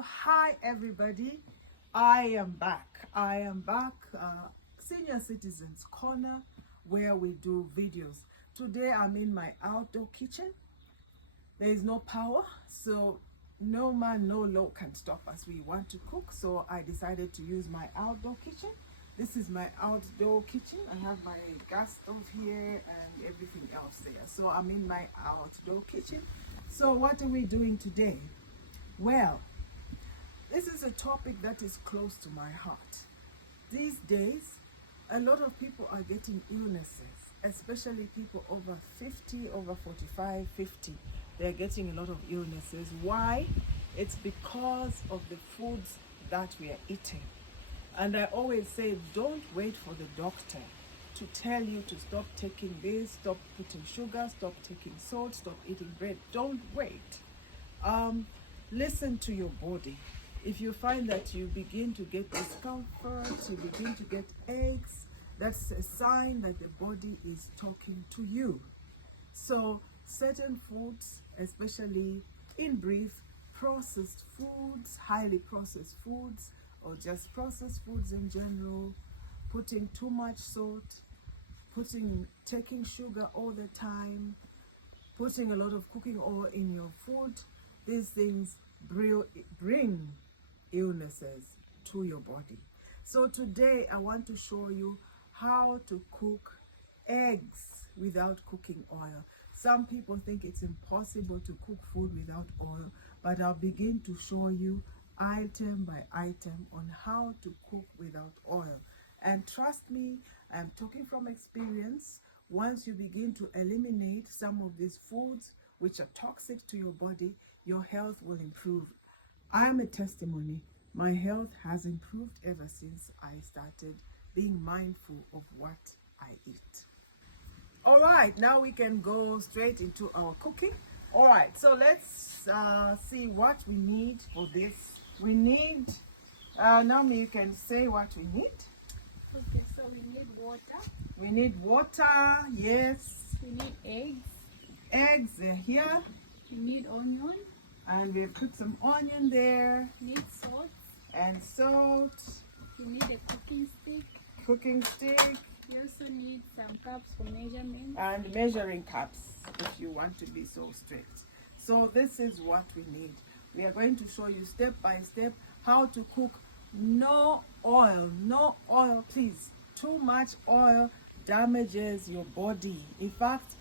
Hi everybody. I am back. Senior Citizens Corner, where we do videos. Today I'm in my outdoor kitchen. There is no power, so no man, no law can stop us. We want to cook, so I decided to use my outdoor kitchen. This is my outdoor kitchen. I have my gas stove here and everything else there. So I'm in my outdoor kitchen. So what are we doing today? Well, this is a topic that is close to my heart. These days, a lot of people are getting illnesses, especially people over 50, over 45, 50. They're getting a lot of illnesses. Why? It's because of the foods that we are eating. And I always say, don't wait for the doctor to tell you to stop taking this, stop putting sugar, stop taking salt, stop eating bread. Don't wait. Listen to your body. If you find that you begin to get discomfort, you begin to get aches, that's a sign that the body is talking to you. So certain foods, especially in brief, processed foods, highly processed foods, or just processed foods in general, putting too much salt, taking sugar all the time, putting a lot of cooking oil in your food, these things bring illnesses to your body. So today I want to show you how to cook eggs without cooking oil. Some people think it's impossible to cook food without oil, but I'll begin to show you item by item on how to cook without oil. And trust me, I'm talking from experience. Once you begin to eliminate some of these foods which are toxic to your body, your health will improve. I am a testimony. My health has improved ever since I started being mindful of what I eat. All right, now we can go straight into our cooking. All right, so let's see what we need for this. We need, Naomi, you can say what we need. Okay, so we need water. We need water, yes. We need eggs. Eggs are here. We need onion. And we've put some onion there. We need salt. And salt. We need a cooking stick. Cooking stick. We also need some cups for measurement. And measuring cups if you want to be so strict. So this is what we need. We are going to show you step by step how to cook. No oil, please. Too much oil damages your body. In fact,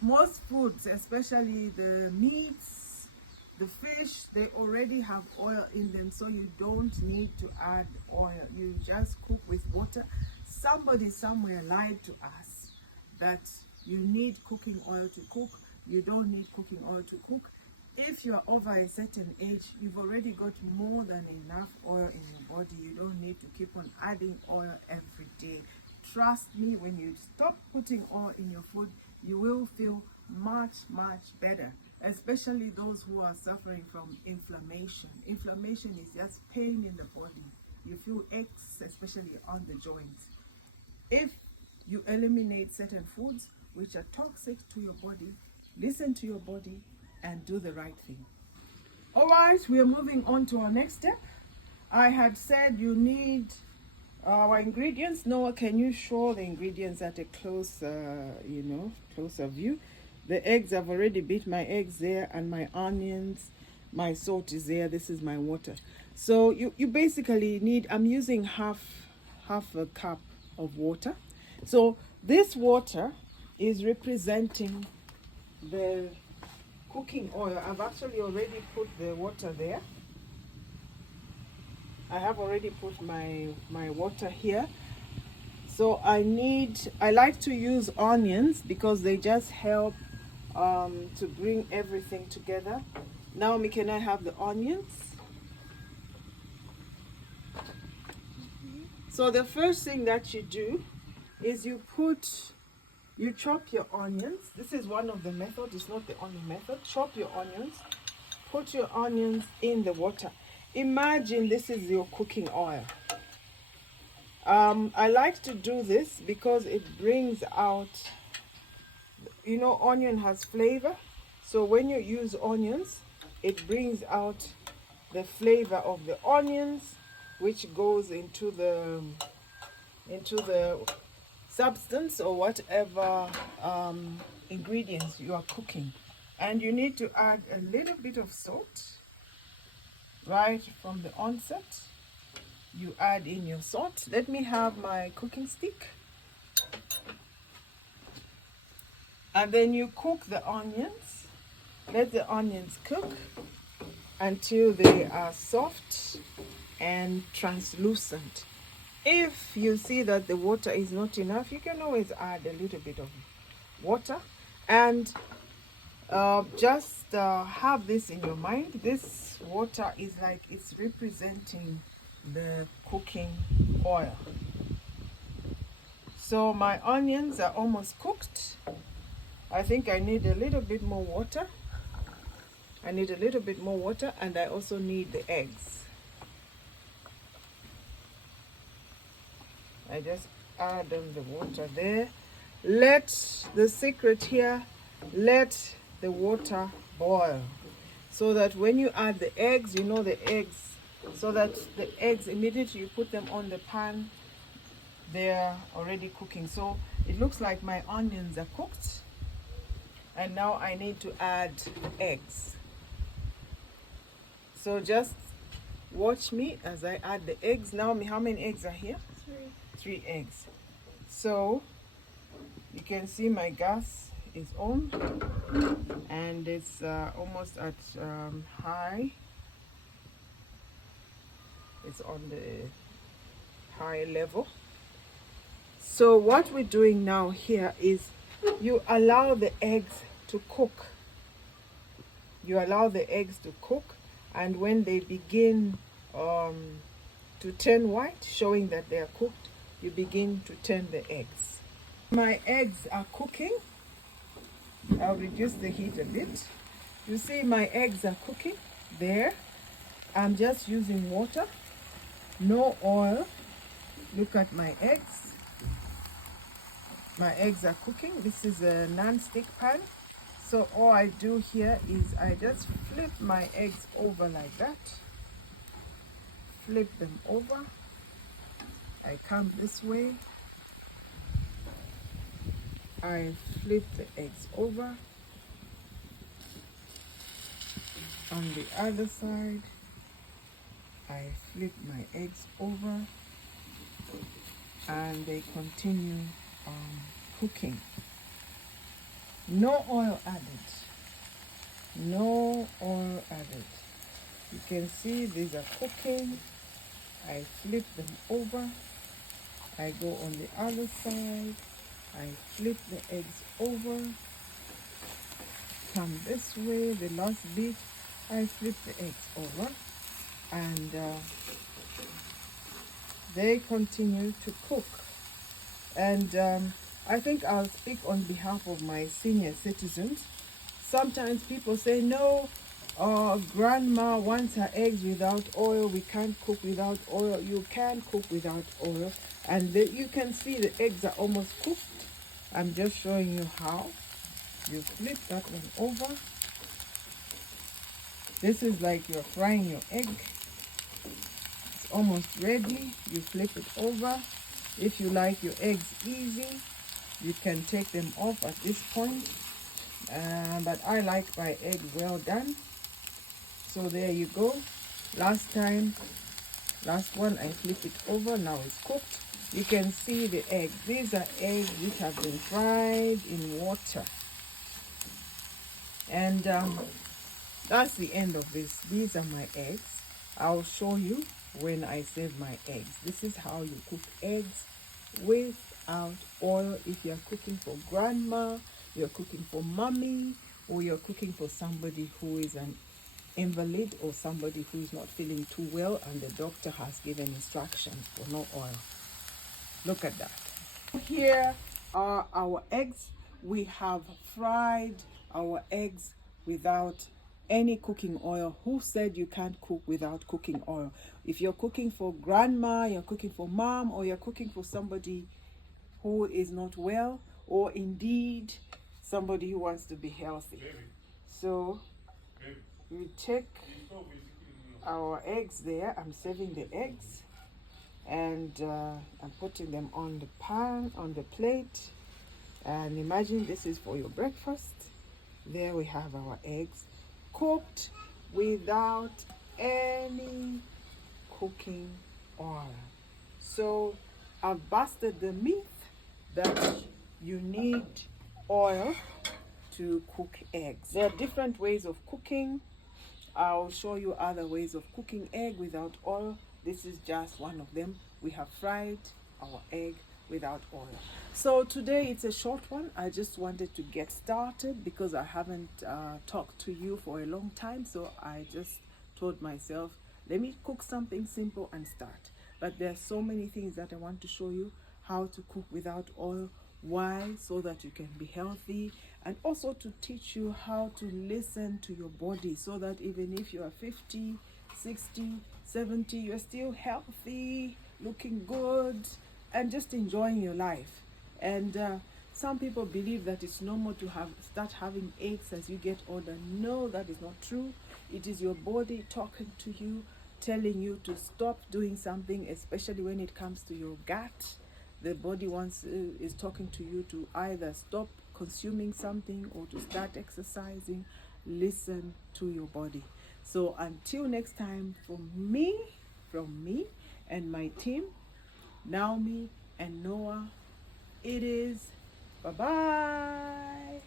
most foods, especially the meats, the fish, they already have oil in them, so you don't need to add oil. You just cook with water. Somebody somewhere lied to us that you need cooking oil to cook. You don't need cooking oil to cook. If you are over a certain age, you've already got more than enough oil in your body. You don't need to keep on adding oil every day. Trust me, when you stop putting oil in your food, you will feel much better, especially those who are suffering from inflammation. Inflammation is just pain in the body. You feel aches, especially on the joints. If you eliminate certain foods which are toxic to your body, listen to your body and do the right thing. All right, we are moving on to our next step. I had said you need our ingredients. Noah, can you show the ingredients at a closer view? The eggs, I've already beat my eggs there, and my onions, my salt is there. This is my water. So you basically need, I'm using half a cup of water. So this water is representing the cooking oil. I've actually already put the water there. I have already put my water here. So I like to use onions because they just help to bring everything together. Naomi, can I have the onions? So the first thing that you do is you chop your onions. This is one of the methods, it's not the only method. Chop your onions, put your onions in the water. Imagine this is your cooking oil. I like to do this because it brings out, onion has flavor. So when you use onions, it brings out the flavor of the onions, which goes into the substance or whatever ingredients you are cooking. And you need to add a little bit of salt right from the onset. You add in your salt. Let me have my cooking stick. And then you cook the onions. Let the onions cook until they are soft and translucent. If you see that the water is not enough, you can always add a little bit of water. And just have this in your mind. This water is like it's representing the cooking oil. So my onions are almost cooked. I think I need a little bit more water. I need a little bit more water, and I also need the eggs. I just add on the water there. Let the secret here, let the water boil, so that when you add the eggs, you know the eggs, so that the eggs, immediately you put them on the pan, they're already cooking. So it looks like my onions are cooked, and now I need to add the eggs. So just watch me as I add the eggs. Now, how many eggs are here? 3 eggs. So you can see my gas is on, and it's almost at high. It's on the high level. So what we're doing now here is you allow the eggs to cook. You allow the eggs to cook, and when they begin to turn white, showing that they are cooked, you begin to turn the eggs. My eggs are cooking. I'll reduce the heat a bit. You see my eggs are cooking there. I'm just using water, no oil. Look at my eggs. My eggs are cooking. This is a non-stick pan. So all I do here is I just flip my eggs over like that. Flip them over. I come this way. I flip the eggs over. On the other side, I flip my eggs over, and they continue cooking. No oil added. No oil added. You can see these are cooking. I flip them over. I go on the other side. I flip the eggs over. Come this way, the last bit. I flip the eggs over, and they continue to cook. And I think I'll speak on behalf of my senior citizens. Sometimes people say, no, grandma wants her eggs without oil. We can't cook without oil. You can cook without oil. And you can see the eggs are almost cooked. I'm just showing you how. You flip that one over. This is like you're frying your egg. It's almost ready. You flip it over. If you like your eggs easy, you can take them off at this point. But I like my egg well done. So there you go. Last one, I flip it over. Now it's cooked. You can see the eggs. These are eggs which have been fried in water. And that's the end of this. These are my eggs. I'll show you when I save my eggs. This is how you cook eggs without oil. If you're cooking for grandma, you're cooking for mommy, or you're cooking for somebody who is an invalid or somebody who is not feeling too well and the doctor has given instructions for no oil. Look at that. Here are our eggs. We have fried our eggs without any cooking oil. Who said you can't cook without cooking oil? If you're cooking for grandma, you're cooking for mom, or you're cooking for somebody who is not well, or indeed somebody who wants to be healthy. So you take our eggs there. I'm saving the eggs, and I'm putting them on the pan, on the plate. And imagine this is for your breakfast. There we have our eggs cooked without any cooking oil. So I've busted the myth that you need oil to cook eggs. There are different ways of cooking. I'll show you other ways of cooking egg without oil. This is just one of them. We have fried our egg without oil. So today it's a short one. I just wanted to get started because I haven't talked to you for a long time. So I just told myself, let me cook something simple and start. But there are so many things that I want to show you how to cook without oil. Why? So that you can be healthy, and also to teach you how to listen to your body so that even if you are 50, 60, 70, you're still healthy, looking good, and just enjoying your life. And some people believe that it's normal to start having aches as you get older. No, that is not true. It is your body talking to you, telling you to stop doing something, especially when it comes to your gut. The body is talking to you to either stop consuming something or to start exercising. Listen to your body. So until next time, from me and my team, Naomi and Noah, it is bye-bye.